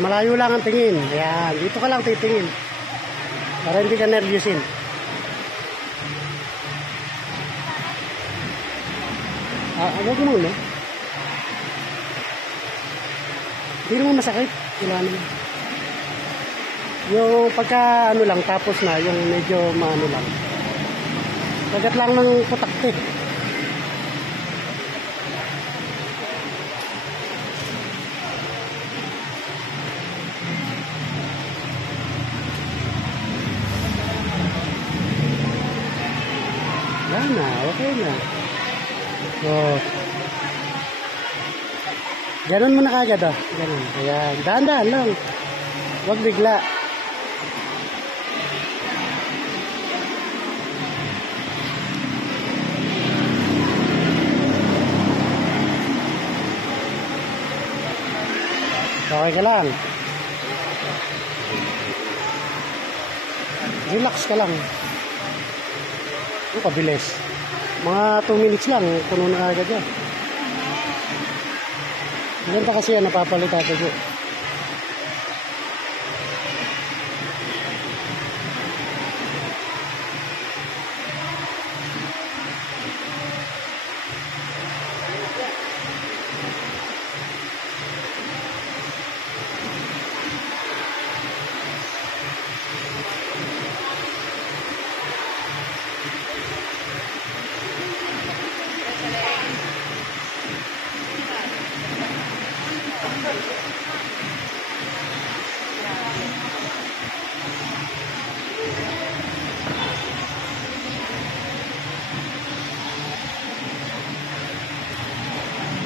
Malayo lang ang tingin. Ayan, dito ka lang titingin. Para hindi ka nervyusin. Huwag mo no? Hindi naman masakit. Wala naman. Yung pagka ano lang, tapos na, yung medyo maano lang. Kagat lang ng putakte. Yan na, okay na. Oh. Ganun mo na kagad ah. Ganun. Ayan. Dahan-dahan lang. Huwag bigla. Okay ka lang. Relax ka lang. Ang pabilis. Mga 2 minutes lang, puno na agad yan. Maganda kasi yan, napapalit agad yun.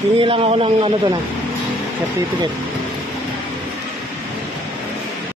Hingi lang ako ng ano doon certificate.